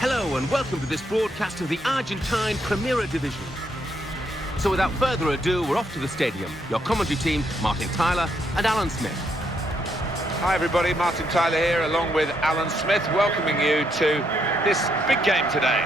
Hello and welcome to this broadcast of the Argentine Primera Division. So without further ado, we're off to the stadium. Your commentary team, Martin Tyler and Alan Smith. Hi everybody, Martin Tyler here along with Alan Smith, welcoming you to this big game today.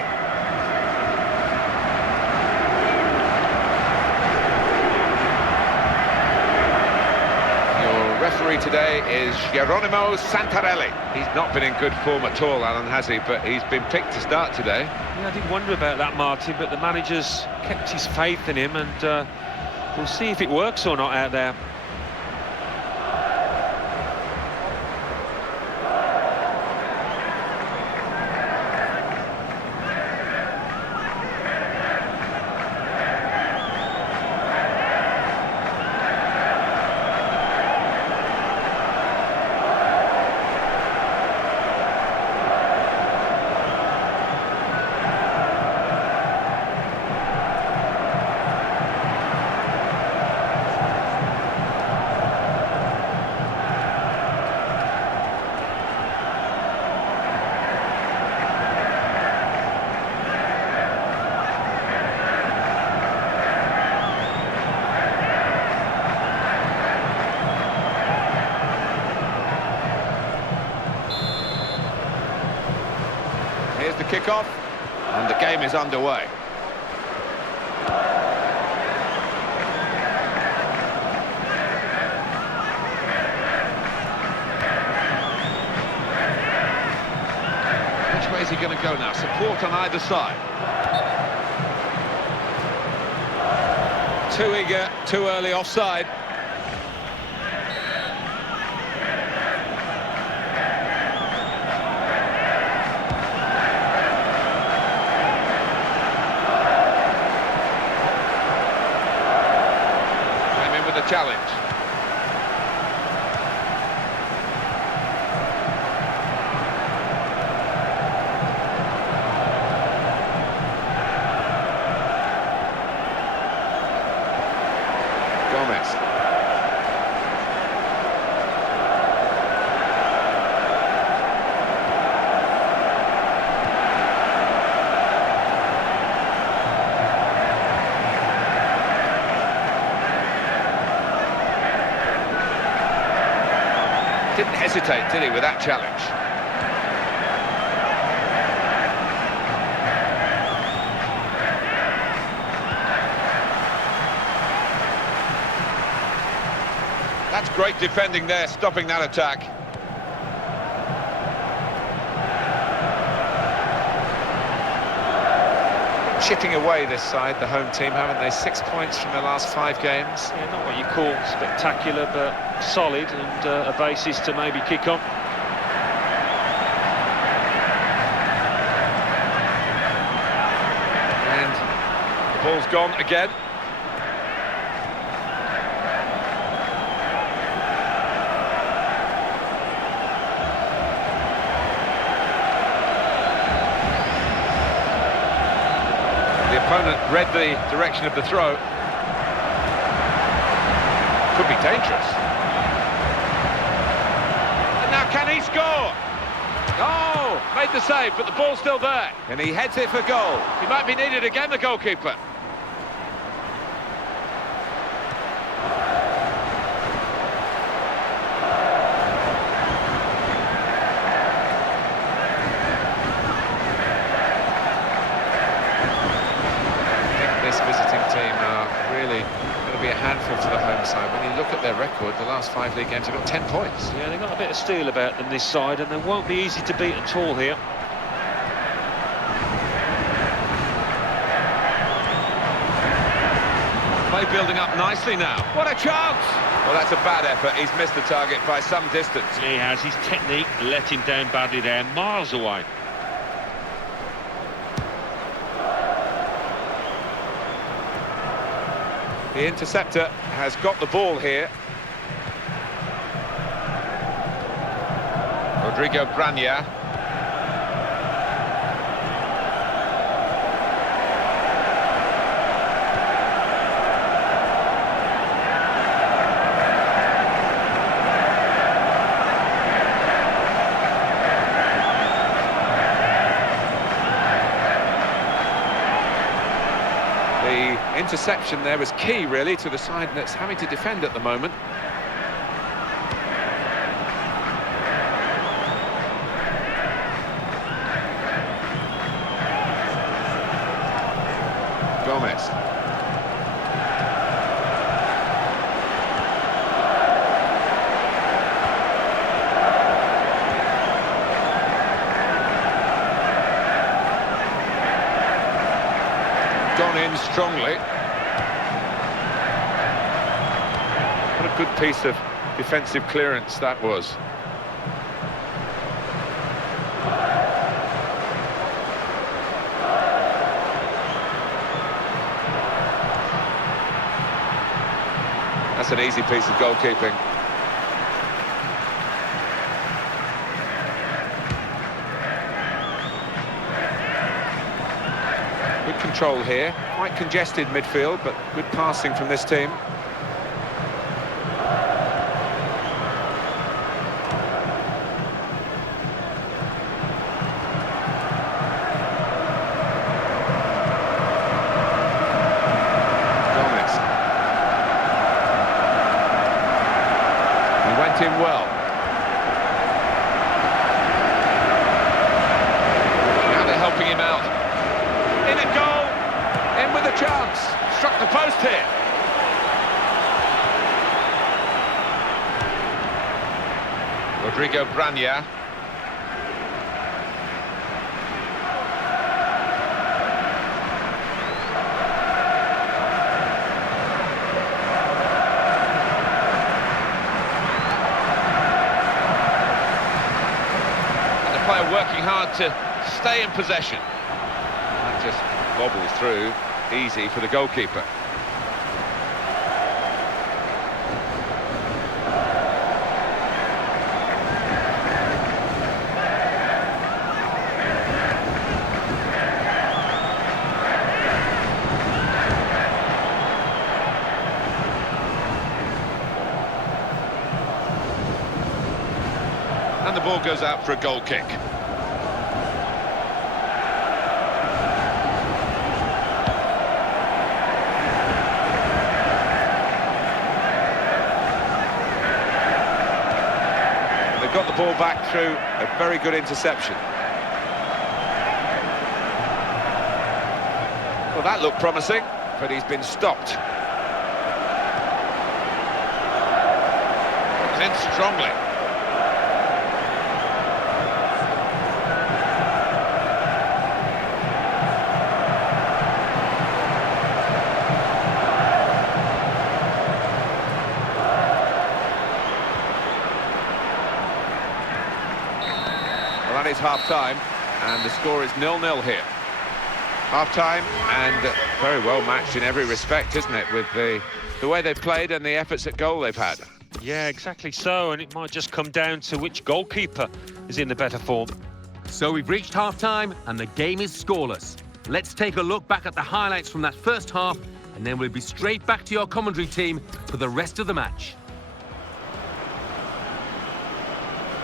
Your referee today is Geronimo Santarelli. He's not been in good form at all, Alan, has he? But he's been picked to start today. Yeah, I did wonder about that, Martin, but the manager's kept his faith in him, and we'll see if it works or not out there. Here's the kickoff, and the game is underway. Which way is he going to go now? Support on either side. Too eager, too early offside. Challenge. Quilmes. Didn't hesitate, did he, with that challenge? That's great defending there, stopping that attack. Chipping away this side, the home team, haven't they? 6 points from their last 5 games. Yeah, not what you call spectacular, but solid, and a basis to maybe kick on. And the ball's gone again. The opponent read the direction of the throw. Could be dangerous. And now can he score? Oh, made the save, but the ball's still there. And he heads it for goal. He might be needed again, the goalkeeper. Visiting team are really going to be a handful for the home side. When you look at their record, the last 5 league games have got 10 points. Yeah, they've got a bit of steel about them this side, and they won't be easy to beat at all here. Play building up nicely now. What a chance! Well, that's a bad effort. He's missed the target by some distance. He has. His technique let him down badly there, miles away. The interceptor has got the ball here. Rodrigo Brania. Interception there was key, really, to the side that's having to defend at the moment. Quilmes. Gone in strongly. What a good piece of defensive clearance that was. That's an easy piece of goalkeeping. Good control here. Quite congested midfield, but good passing from this team. Him well. Now they're helping him out. In a goal, in with a chance. Struck the post here. Rodrigo Branya. Player working hard to stay in possession. That just bobbles through, easy for the goalkeeper. And the ball goes out for a goal kick. They've got the ball back through a very good interception. Well, that looked promising, but he's been stopped. Comes in strongly. Well, that is half-time, and the score is 0-0 here. Half-time, and very well matched in every respect, isn't it, with the way they've played and the efforts at goal they've had. Yeah, exactly so, and it might just come down to which goalkeeper is in the better form. So we've reached half-time, and the game is scoreless. Let's take a look back at the highlights from that first half, and then we'll be straight back to your commentary team for the rest of the match.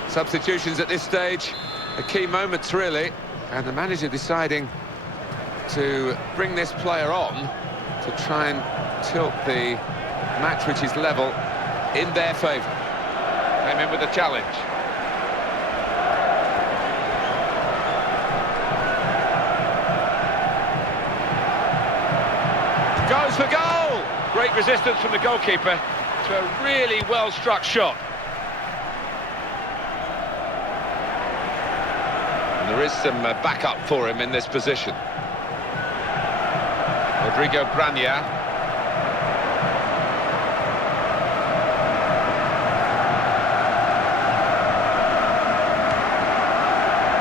Substitutions at this stage, the key moments really, and the manager deciding to bring this player on to try and tilt the match, which is level, in their favour. Came in with a challenge. Goes for goal! Great resistance from the goalkeeper to a really well-struck shot. And there is some backup for him in this position. Rodrigo Branya.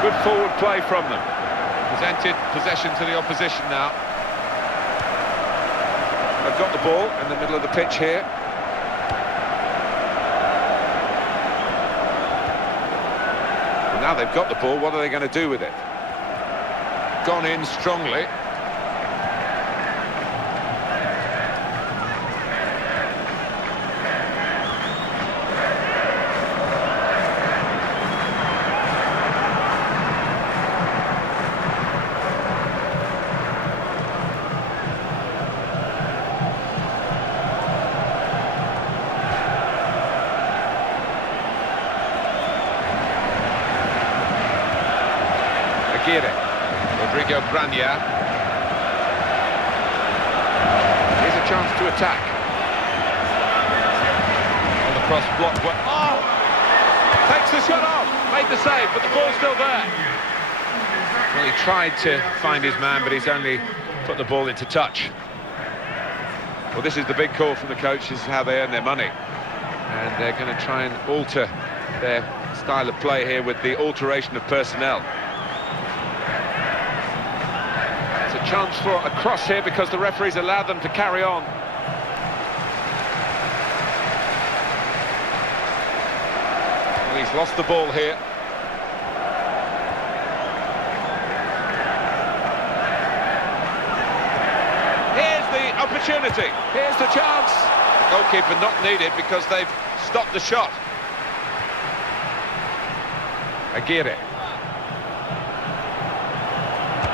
Good forward play from them. Presented possession to the opposition now. They've got the ball in the middle of the pitch here. And now they've got the ball, what are they going to do with it? Gone in strongly. Aguirre. Rodrigo Branya. Here's a chance to attack. On the cross block. Oh! Takes the shot off. Made the save, but the ball's still there. Well, he tried to find his man, but he's only put the ball into touch. Well, this is the big call from the coach. This is how they earn their money. And they're going to try and alter their style of play here with the alteration of personnel. It's a chance for a cross here because the referees allowed them to carry on. Well, he's lost the ball here. Opportunity. Here's the chance. Goalkeeper not needed because they've stopped the shot. Aguirre.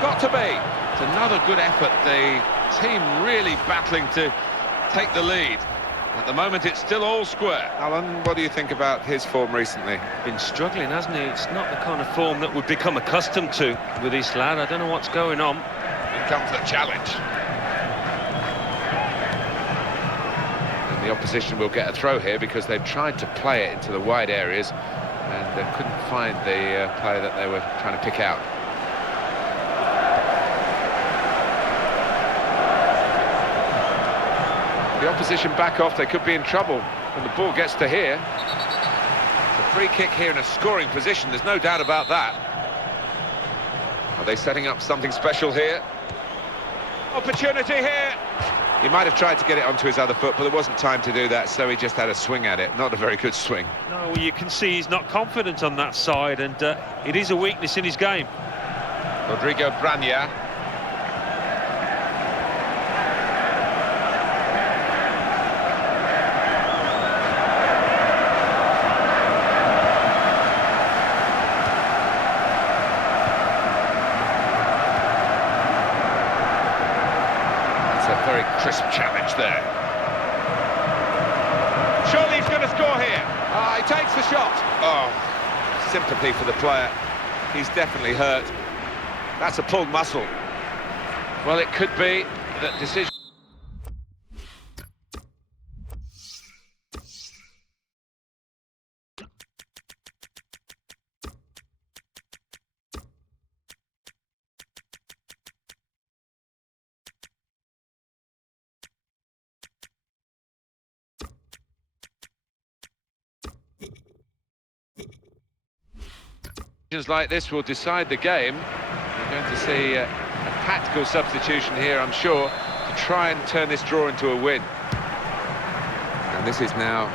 Got to be. It's another good effort. The team really battling to take the lead. At the moment, it's still all square. Alan, what do you think about his form recently? Been struggling, hasn't he? It's not the kind of form that we've become accustomed to with this lad. I don't know what's going on. Here comes the challenge. The opposition will get a throw here because they've tried to play it into the wide areas and they couldn't find the player that they were trying to pick out. The opposition back off, they could be in trouble when the ball gets to here. It's a free kick here in a scoring position, there's no doubt about that. Are they setting up something special here? Opportunity here! He might have tried to get it onto his other foot, but there wasn't time to do that, so he just had a swing at it. Not a very good swing. No, well, you can see he's not confident on that side, and it is a weakness in his game. Rodrigo Branya. Very crisp challenge there. Surely he's going to score here. He takes the shot. Oh, sympathy for the player. He's definitely hurt. That's a pulled muscle. Well, it could be that decision. Like this will decide the game. We're going to see a tactical substitution here, I'm sure, to try and turn this draw into a win. And this is now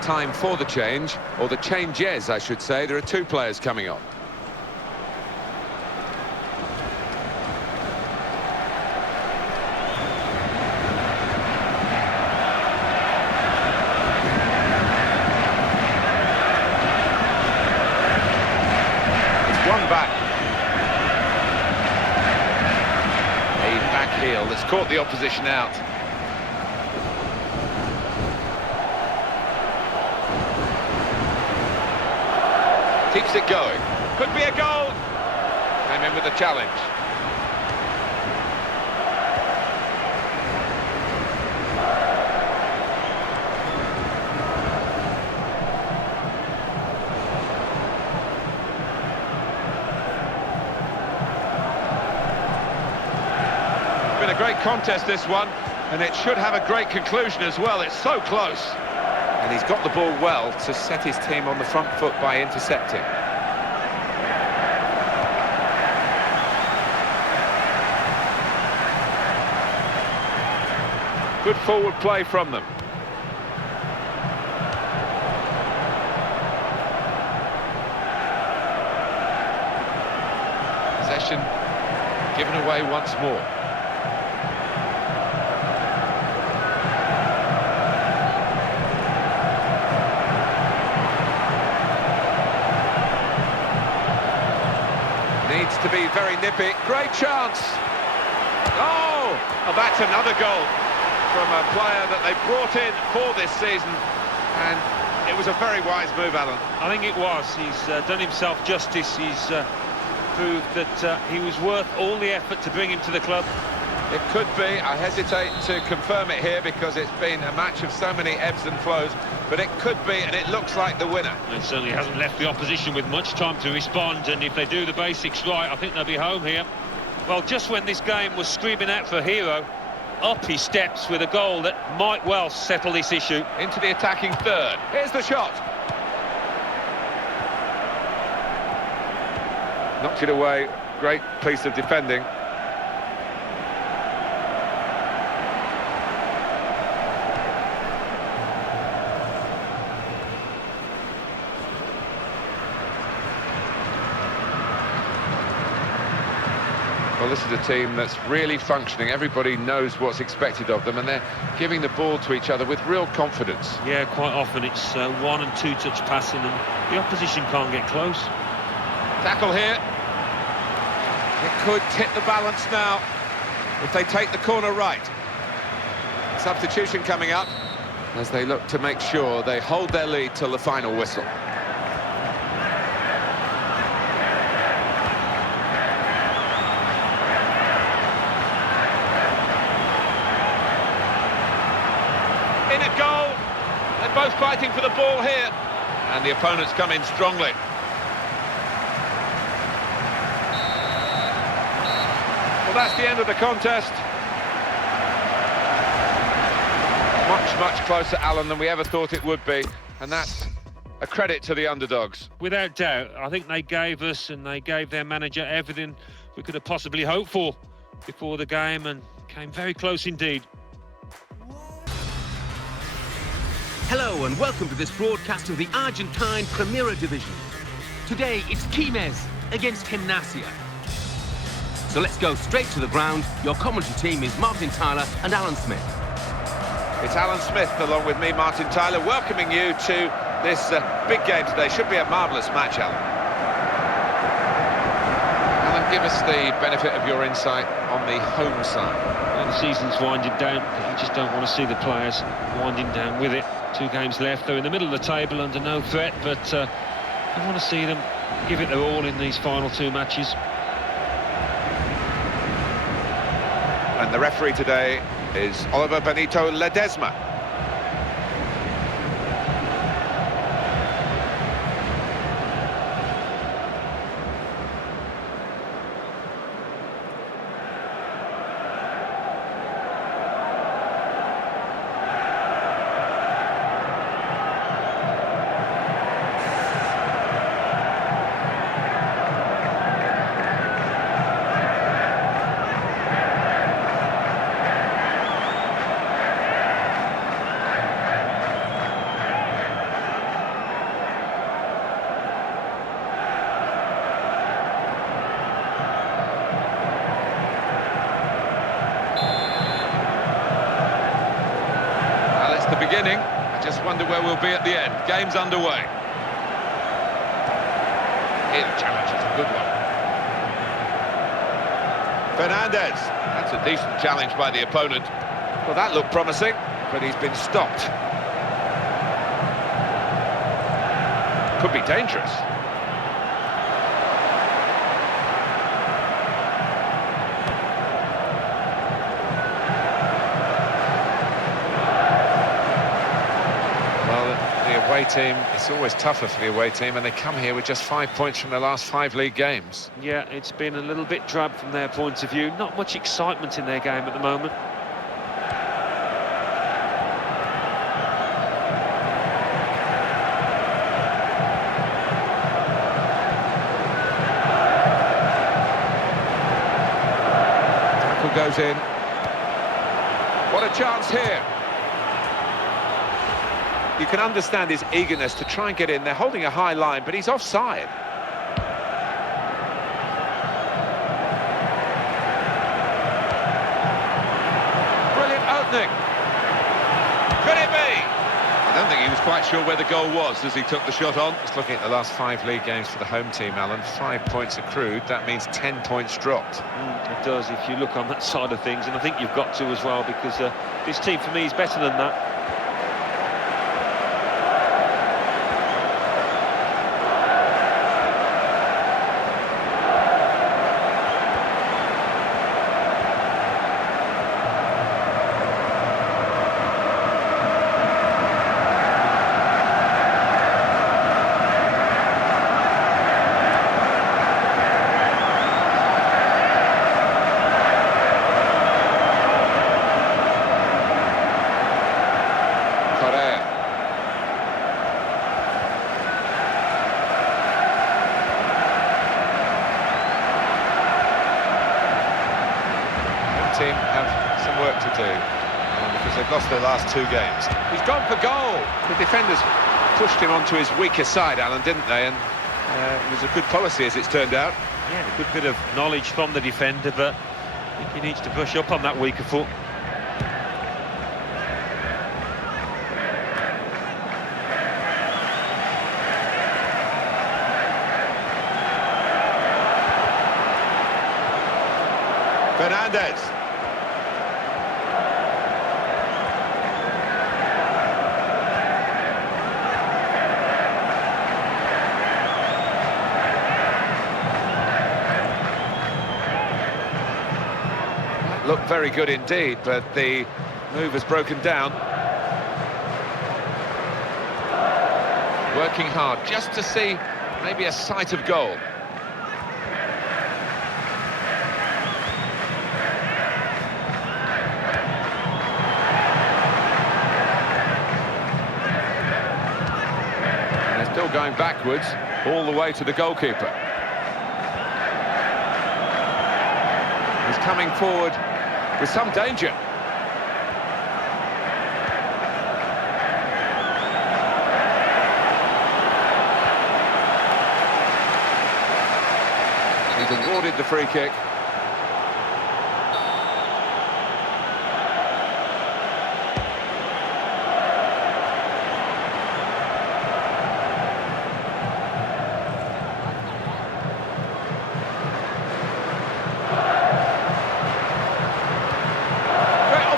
time for the change, or the changes, I should say. There are two players coming on. That's caught the opposition out. Keeps it going. Could be a goal. Came in with the challenge. A great contest, this one, and it should have a great conclusion as well. It's so close, and he's got the ball well to set his team on the front foot by intercepting. Good forward play from them. Possession given away once more. Needs to be very nippy. Great chance. Oh, that's another goal from a player that they brought in for this season, and it was a very wise move, Alan. I think it was. He's done himself justice. He's proved that he was worth all the effort to bring him to the club. It could be. I hesitate to confirm it here because it's been a match of so many ebbs and flows, but it could be, and it looks like the winner. It certainly hasn't left the opposition with much time to respond, and if they do the basics right, I think they'll be home here. Well, just when this game was screaming out for a hero, up he steps with a goal that might well settle this issue. Into the attacking third. Here's the shot. Knocked it away. Great piece of defending. Well, this is a team that's really functioning. Everybody knows what's expected of them, and they're giving the ball to each other with real confidence. Yeah, quite often it's 1- and 2-touch passing, and the opposition can't get close. Tackle here. It could tip the balance now if they take the corner right. Substitution coming up as they look to make sure they hold their lead till the final whistle. In a goal. They're both fighting for the ball here, and the opponents come in strongly. Well, that's the end of the contest. Much closer, Alan, than we ever thought it would be, and that's a credit to the underdogs. Without doubt, I think they gave us and they gave their manager everything we could have possibly hoped for before the game, and came very close indeed. Hello and welcome to this broadcast of the Argentine Primera Division. Today it's Quilmes against Gimnasia. So let's go straight to the ground. Your commentary team is Martin Tyler and Alan Smith. It's Alan Smith along with me, Martin Tyler, welcoming you to this big game today. Should be a marvellous match, Alan. Alan, give us the benefit of your insight on the home side. Well, the season's winding down, but you just don't want to see the players winding down with it. 2 games left, they're in the middle of the table under no threat, but I want to see them give it their all in these final 2 matches. And the referee today is Oliver Benito Ledesma. The beginning. I just wonder where we'll be at the end. Game's underway. Here, the challenge is a good one. Fernandez. That's a decent challenge by the opponent. Well, that looked promising, but he's been stopped. Could be dangerous. Away team, it's always tougher for the away team, and they come here with just 5 points from their last 5 league games. Yeah, it's been a little bit drab from their point of view. Not much excitement in their game at the moment. Tackle goes in. What a chance here. You can understand his eagerness to try and get in. They're holding a high line, but he's offside. Brilliant opening. Could it be? I don't think he was quite sure where the goal was as he took the shot on. Just looking at the last 5 league games for the home team, Alan, 5 points accrued. That means 10 points dropped. It does, if you look on that side of things, and I think you've got to as well, because this team, for me, is better than that. team have some work to do. Because they've lost their last 2 games. He's gone for goal. The defenders pushed him onto his weaker side, Alan, didn't they? And it was a good policy, as it's turned out. Yeah, a good bit of knowledge from the defender, but I think he needs to brush up on that weaker foot. Fernandez. Looked very good indeed, but the move has broken down. Working hard just to see maybe a sight of goal. And they're still going backwards all the way to the goalkeeper. He's coming forward with some danger. He's awarded the free kick.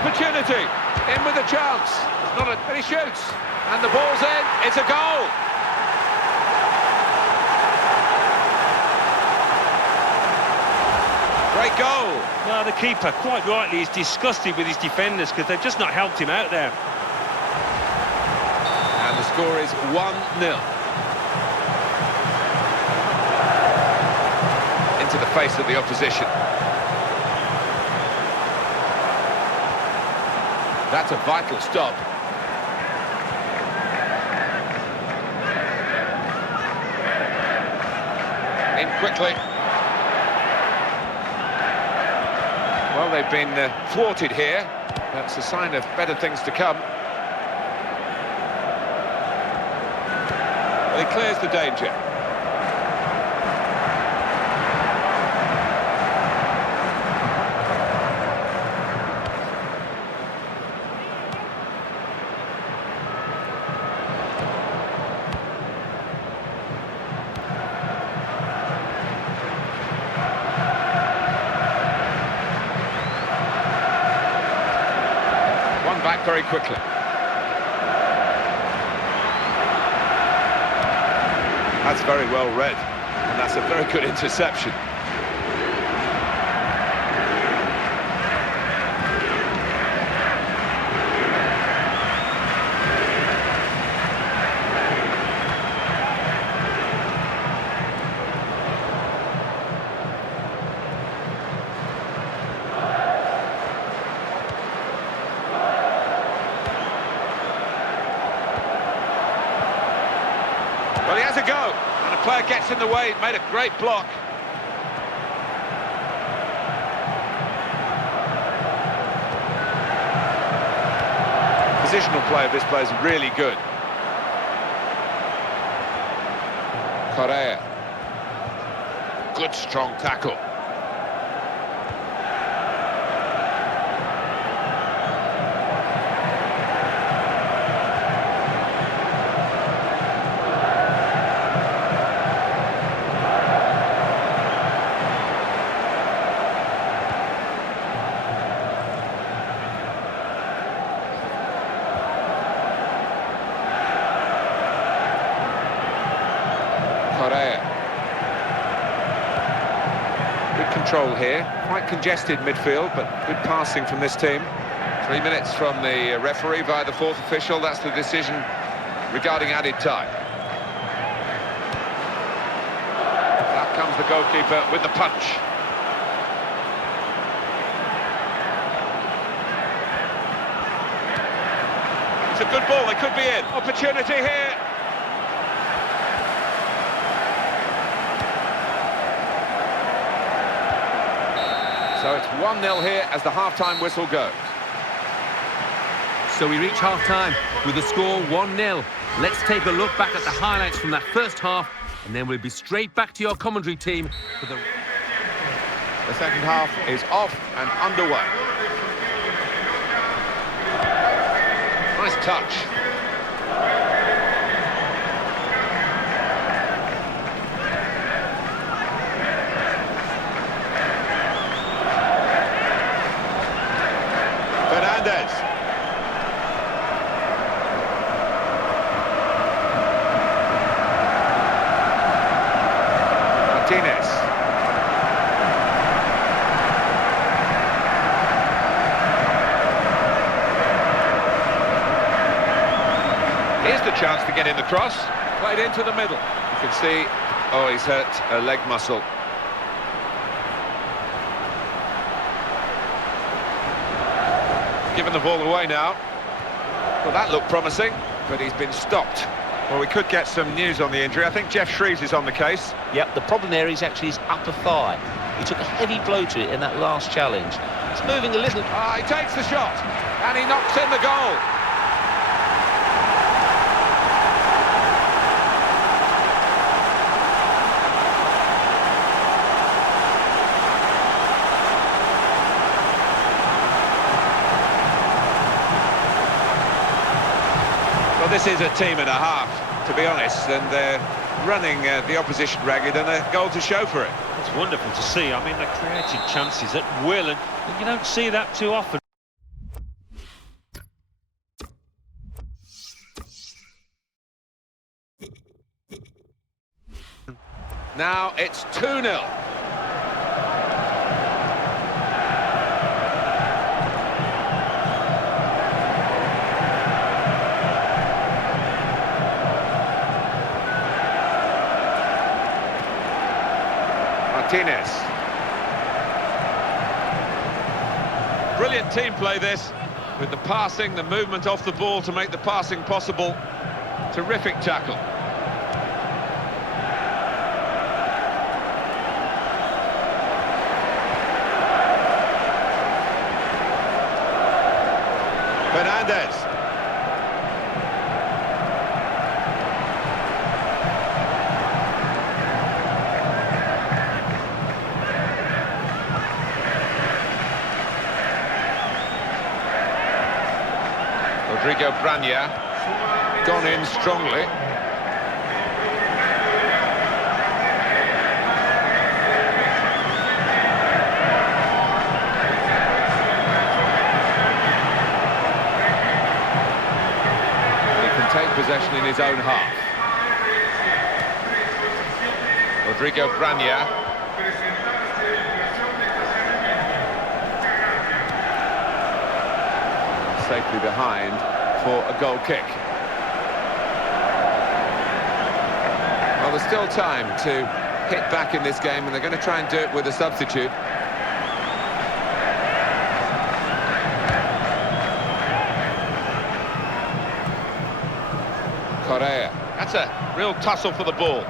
Opportunity, in with a chance. It's not a, and he shoots, and the ball's in. It's a goal. Great goal. Well, the keeper, quite rightly, is disgusted with his defenders because they've just not helped him out there. And the score is 1-0. Into the face of the opposition. That's a vital stop. In quickly. Well, they've been thwarted here. That's a sign of better things to come. Well, he clears the danger. Back very quickly. That's very well read, and that's a very good interception. Well, he has a go, and a player gets in the way, made a great block. Positional play of this player is really good. Correa. Good strong tackle. Correa. Good control here, quite congested midfield, but good passing from this team. 3 minutes from the referee via the fourth official. That's the decision regarding added time. Out comes the goalkeeper with the punch. It's a good ball, they could be in. Opportunity here. So it's 1-0 here as the half-time whistle goes. So we reach half-time with the score 1-0. Let's take a look back at the highlights from that first half, and then we'll be straight back to your commentary team for the... The second half is off and underway. Nice touch. Fernandez. Martinez. Here's the chance to get in the cross. Played into the middle. You can see, oh, he's hurt a leg muscle. Giving the ball away now. Well, that looked promising, but he's been stopped. Well, we could get some news on the injury. I think Jeff Shreves is on the case. Yep, the problem there is actually his upper thigh. He took a heavy blow to it in that last challenge. It's moving a little... He takes the shot, and he knocks in the goal. Well, this is a team and a half, to be honest, and they're running the opposition ragged, and a goal to show for it. It's wonderful to see. I mean, they created chances at will, and you don't see that too often. Now it's 2-0. Martinez. Brilliant team play this, with the passing, the movement off the ball to make the passing possible. Terrific tackle. Fernandez. Rodrigo Branya, gone in strongly. He can take possession in his own half. Rodrigo Branya. Safely behind for a goal kick. Well, there's still time to hit back in this game, and they're going to try and do it with a substitute. Correa. That's a real tussle for the ball.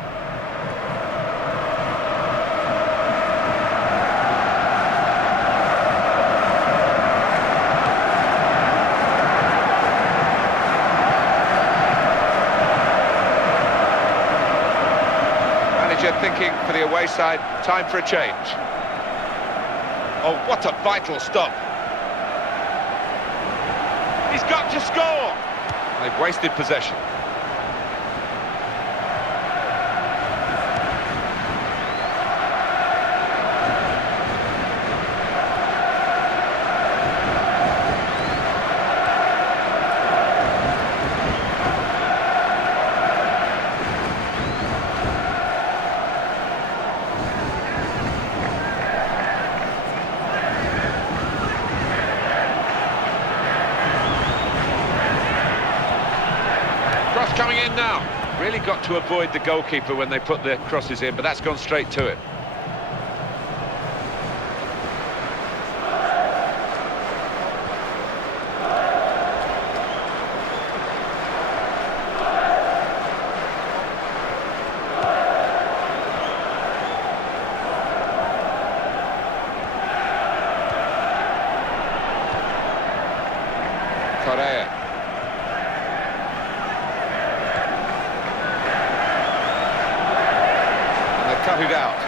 Thinking for the away side, time for a change. Oh, what a vital stop. He's got to score. They've wasted possession. Coming in now. Really got to avoid the goalkeeper when they put their crosses in, but that's gone straight to it. Correa. And they cut it out.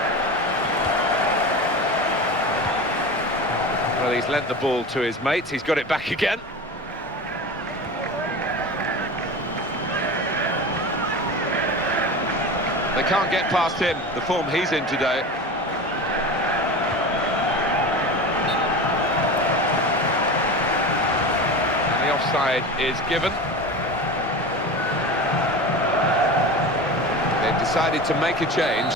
Well, he's lent the ball to his mates. He's got it back again. They can't get past him, the form he's in today. And the offside is given. They've decided to make a change.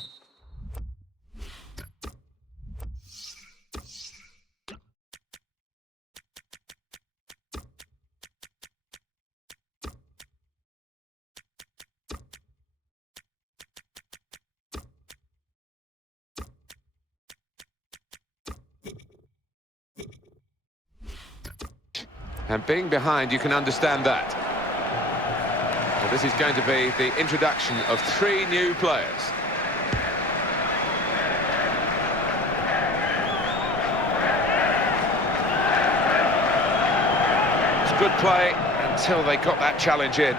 And being behind, you can understand that. So this is going to be the introduction of 3 new players. It's good play until they got that challenge in.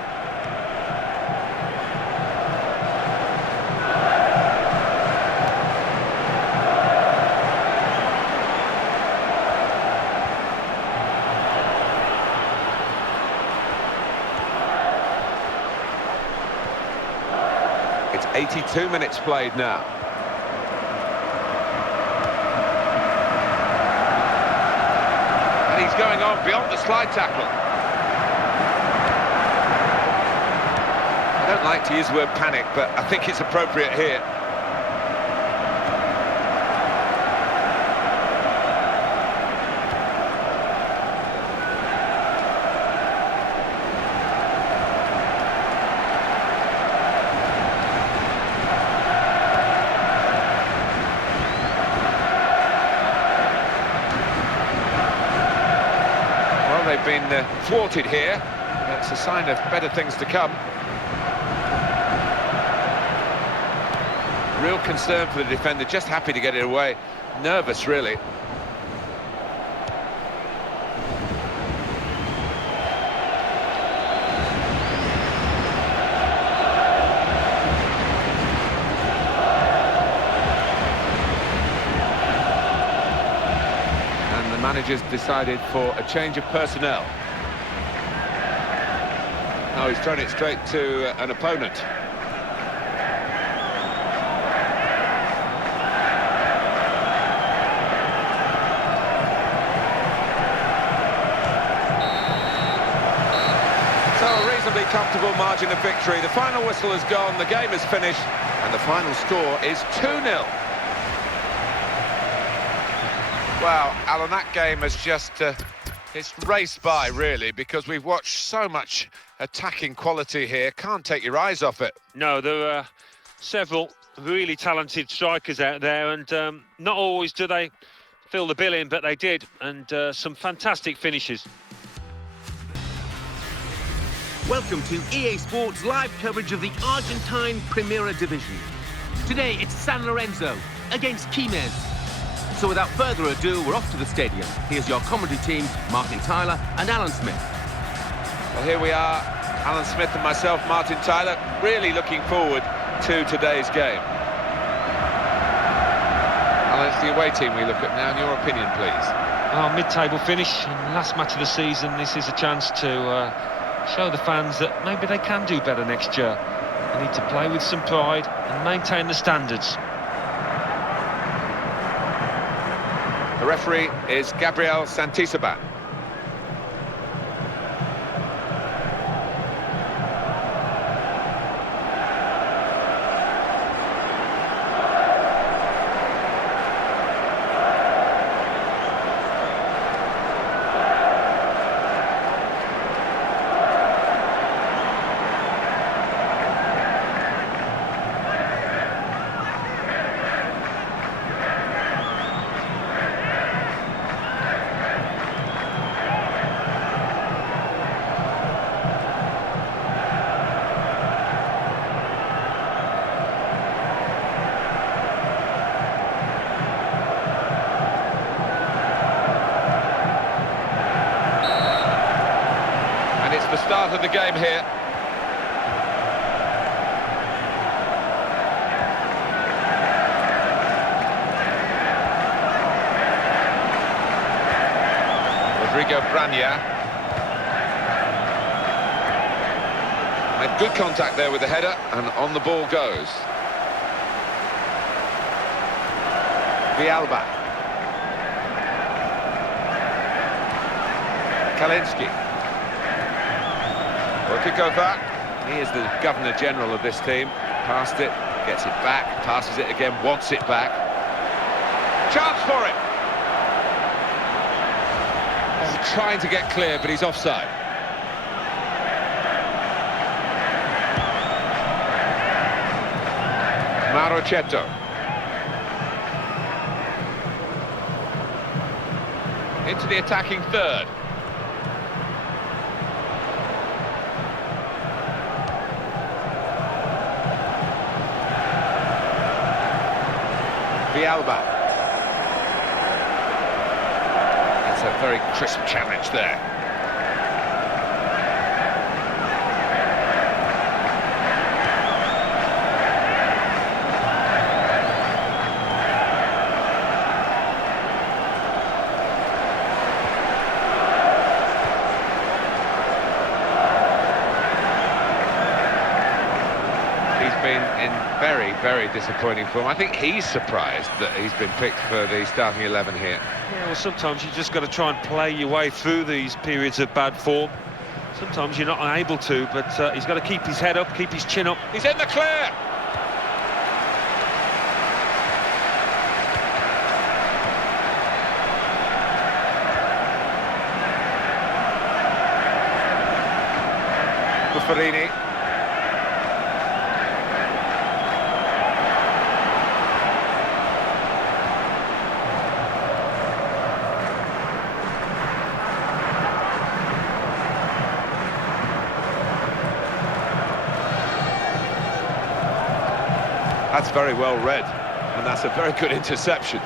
It's 82 minutes played now. And he's going on beyond the slide tackle. I don't like to use the word panic, but I think it's appropriate here. They've been thwarted here. That's a sign of better things to come. Real concern for the defender, just happy to get it away. Nervous, really. Managers decided for a change of personnel. Now he's thrown it straight to an opponent. So a reasonably comfortable margin of victory. The final whistle has gone, the game is finished, and the final score is 2-0. Well, Alan, that game has just it's raced by, really, because we've watched so much attacking quality here. Can't take your eyes off it. No, there are several really talented strikers out there, and not always do they fill the bill in, but they did, and some fantastic finishes. Welcome to EA Sports live coverage of the Argentine Primera Division. Today it's San Lorenzo against Quilmes. So without further ado, we're off to the stadium. Here's your commentary team, Martin Tyler and Alan Smith. Well, here we are, Alan Smith and myself, Martin Tyler, really looking forward to today's game. Alan, it's the away team we look at now, in your opinion, please. Our mid-table finish, and last match of the season, this is a chance to show the fans that maybe they can do better next year. They need to play with some pride and maintain the standards. The referee is Gabriel Santisaban. start of the game here. Rodrigo Branya. Made good contact there with the header, and on the ball goes. Villalba. Kalinski. Well, kick off that. He is the Governor-General of this team. Passed it, gets it back, passes it again, wants it back. Chance for it! Oh, trying to get clear, but he's offside. Marochetto. Into the attacking third. Villalba. It's a very crisp challenge there. Been in very, very disappointing form. I think he's surprised that he's been picked for the starting 11 here. Yeah, well, sometimes you just got to try and play your way through these periods of bad form. Sometimes you're not able to, but he's got to keep his head up, keep his chin up. He's in the clear! Buffarini. That's very well read, and that's a very good interception.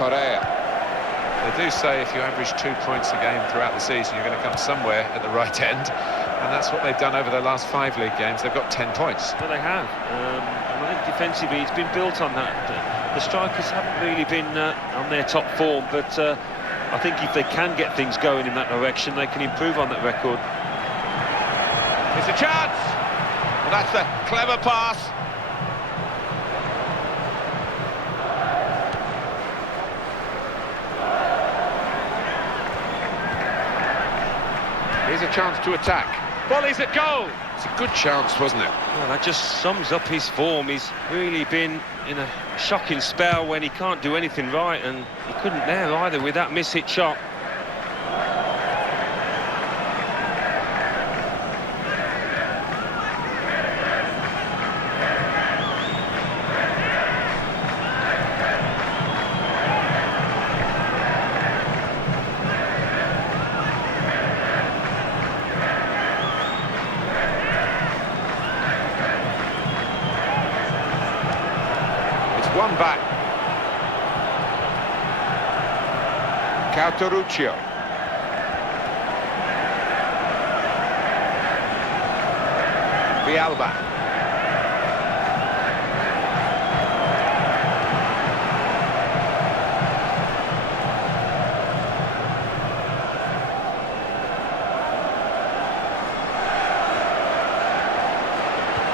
Correa. They do say if you average 2 points a game throughout the season, you're going to come somewhere at the right end, and that's what they've done over their last 5 league games. They've got 10 points. Well, they have. And I think defensively it's been built on that. The strikers haven't really been on their top form, but I think if they can get things going in that direction, they can improve on that record. It's a chance! Well, that's a clever pass. Here's a chance to attack. Volley's at goal. It's a good chance, wasn't it? Well, that just sums up his form. He's really been in a shocking spell when he can't do anything right, and he couldn't there either with that miss-hit shot. One back. Cauteruccio. Villalba.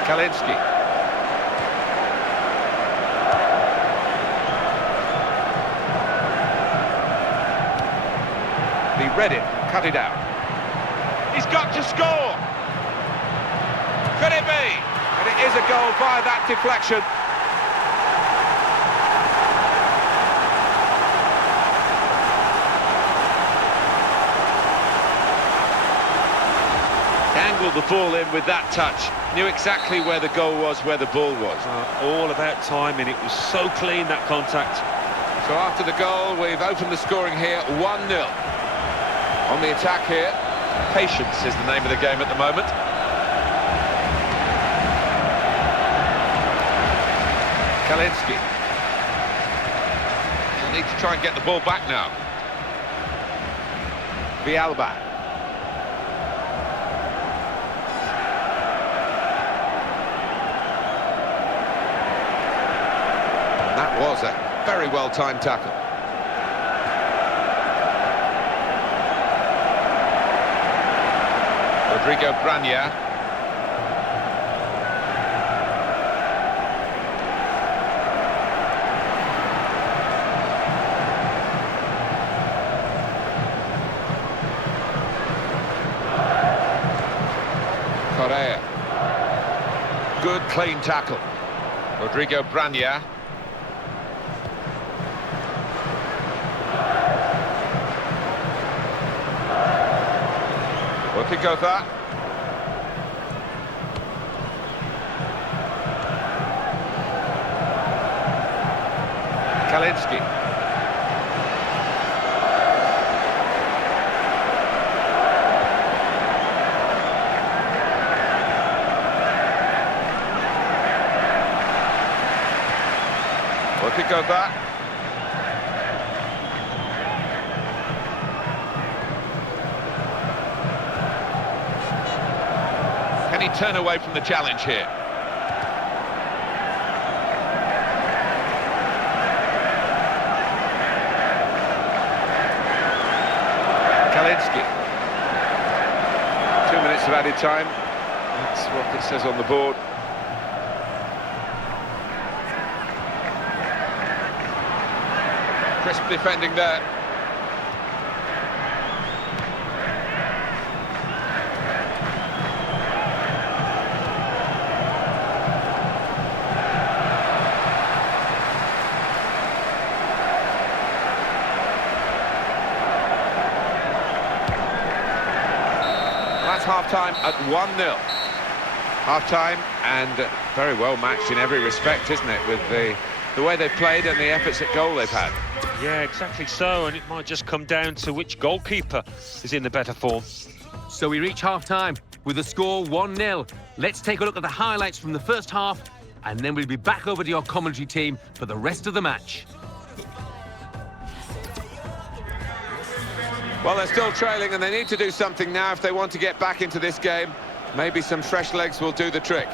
Kalinski. He read it, cut it out. He's got to score! Could it be? And it is a goal via that deflection. Angled the ball in with that touch. Knew exactly where the goal was, where the ball was. All about timing. It was so clean, that contact. So after the goal, we've opened the scoring here, 1-0. On the attack here, patience is the name of the game at the moment. Kalinski. He'll need to try and get the ball back now. Villalba. was a very well-timed tackle. Rodrigo Branya. Correa. Good, clean tackle. Rodrigo Branya. Kikota. Kalinski. Kikota. Can he turn away from the challenge here? Kalinski. 2 minutes of added time. That's what it says on the board. Crisp defending there. That's half-time at 1-0. Half-time, and very well matched in every respect, isn't it, with the way they've played and the efforts at goal they've had. Yeah, exactly so, and it might just come down to which goalkeeper is in the better form. So we reach half-time with the score 1-0. Let's take a look at the highlights from the first half, and then we'll be back over to your commentary team for the rest of the match. Well, they're still trailing, and they need to do something now if they want to get back into this game. Maybe some fresh legs will do the trick.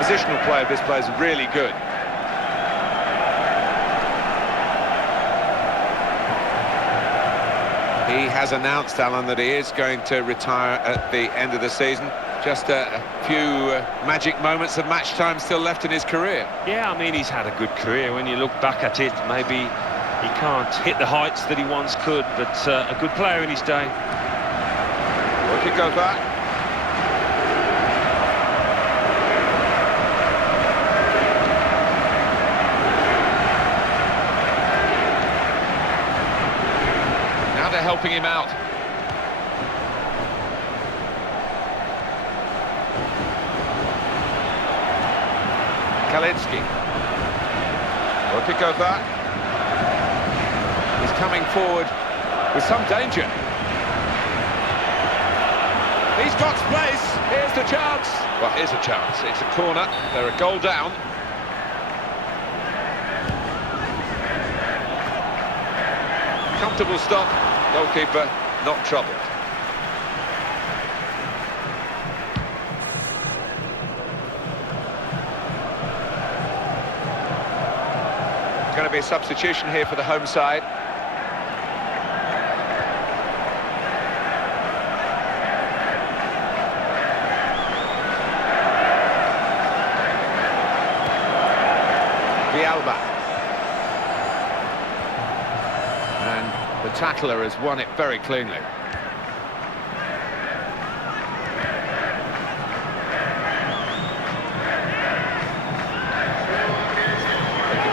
Positional play of this player is really good. He has announced, Alan, that he is going to retire at the end of the season. Just a few magic moments of match time still left in his career. Yeah, I mean, he's had a good career. When you look back at it, maybe he can't hit the heights that he once could, but a good player in his day. Look, it goes back. Now they're helping him out. Kalinski. Kikota. He's coming forward with some danger. He's got space. Here's the chance. Well, here's a chance. It's a corner. They're a goal down. Comfortable stop. Goalkeeper not troubled. Going to be a substitution here for the home side. Villalba. And the tackler has won it very cleanly.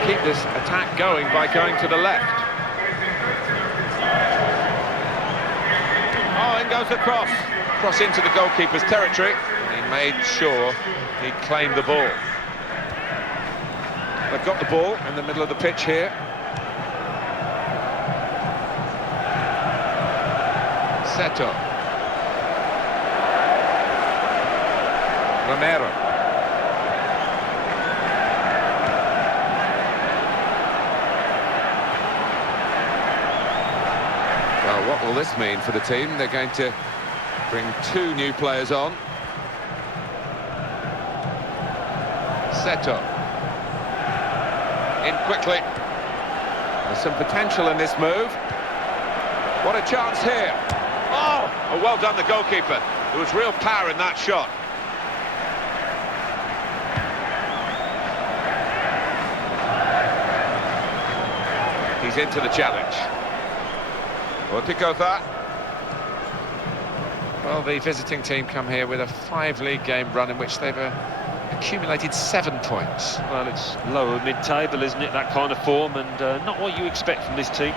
Keep this attack going by going to the left. Oh, in goes the cross. Cross into the goalkeeper's territory. And he made sure he claimed the ball. They've got the ball in the middle of the pitch here. Seto. Romero. will this mean for the team? They're going to bring 2 new players on. Seto. In quickly. There's some potential in this move. What a chance here. Oh, well done the goalkeeper. There was real power in that shot. He's into the challenge. Ortikova. Well, the visiting team come here with a 5-league game run in which they've accumulated 7 points. Well, it's lower mid-table, isn't it, that kind of form, and not what you expect from this team.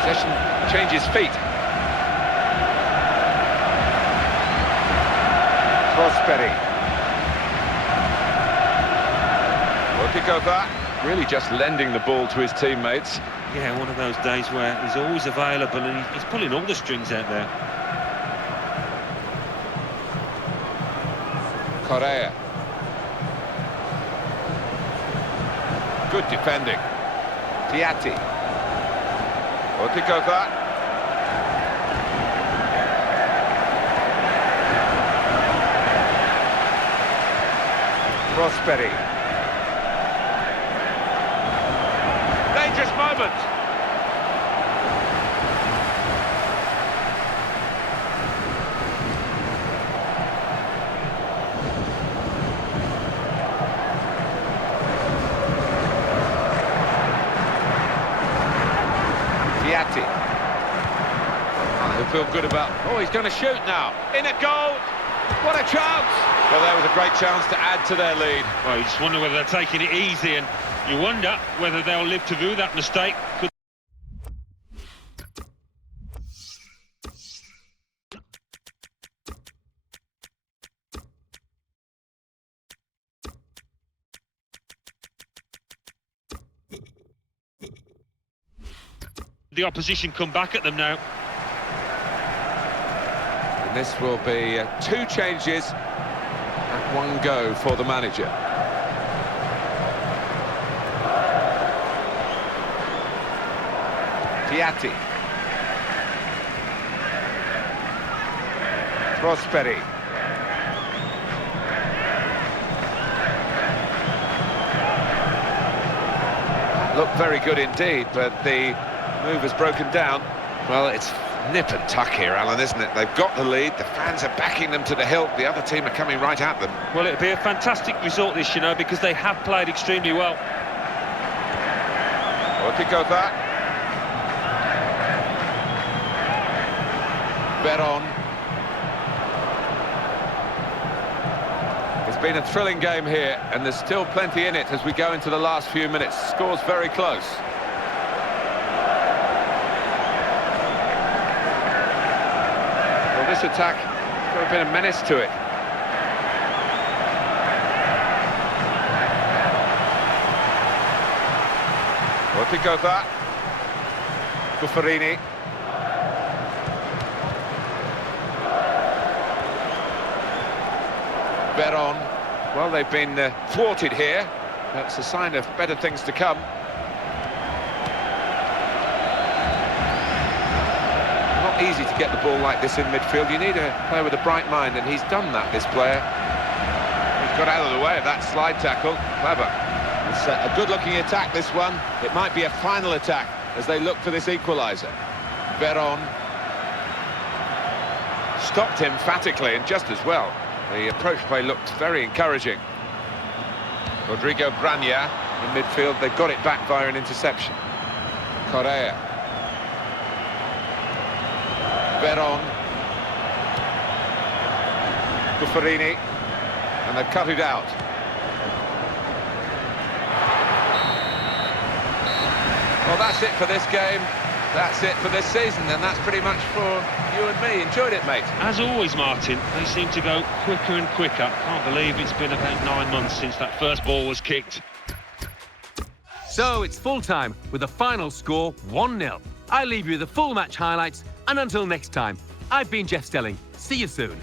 Possession changes feet. Prosperi. Ortikova really just lending the ball to his teammates. Yeah, one of those days where he's always available and he's pulling all the strings out there. Correa. Good defending. Piatti. Ortikova. Prosperi. Dangerous moment. Piatti. He'll feel good about... Oh, he's going to shoot now. In a goal. What a chance. Well, that was a great chance to add to their lead. Well, you just wonder whether they're taking it easy, and you wonder whether they'll live to do that mistake. The opposition come back at them now. And this will be 2 changes and 1 go for the manager. Piatti. Prosperi. Looked very good indeed, but the move has broken down. Well, it's nip and tuck here, Alan, isn't it? They've got the lead, the fans are backing them to the hilt, the other team are coming right at them. Well, it'll be a fantastic result this, you know, because they have played extremely well. Ortikova. Veron. It's been a thrilling game here, and there's still plenty in it as we go into the last few minutes. Score's very close. Well, this attack got a bit of menace to it. Ortikova. Buffarini. Veron. Well, they've been thwarted here. That's a sign of better things to come. Not easy to get the ball like this in midfield. You need a player with a bright mind, and he's done that, this player. He's got out of the way of that slide tackle. Clever. It's a good-looking attack, this one. It might be a final attack as they look for this equaliser. Veron stopped him emphatically, and just as well. The approach play looked very encouraging. Rodrigo Grania in midfield. They've got it back via an interception. Correa. Veron. Buffarini. And they've cut it out. Well, that's it for this game. That's it for this season, and that's pretty much for you and me. Enjoyed it, mate. As always, Martin, they seem to go quicker and quicker. Can't believe it's been about 9 months since that first ball was kicked. So it's full time with the final score 1-0. I leave you the full match highlights, and until next time, I've been Jeff Stelling. See you soon.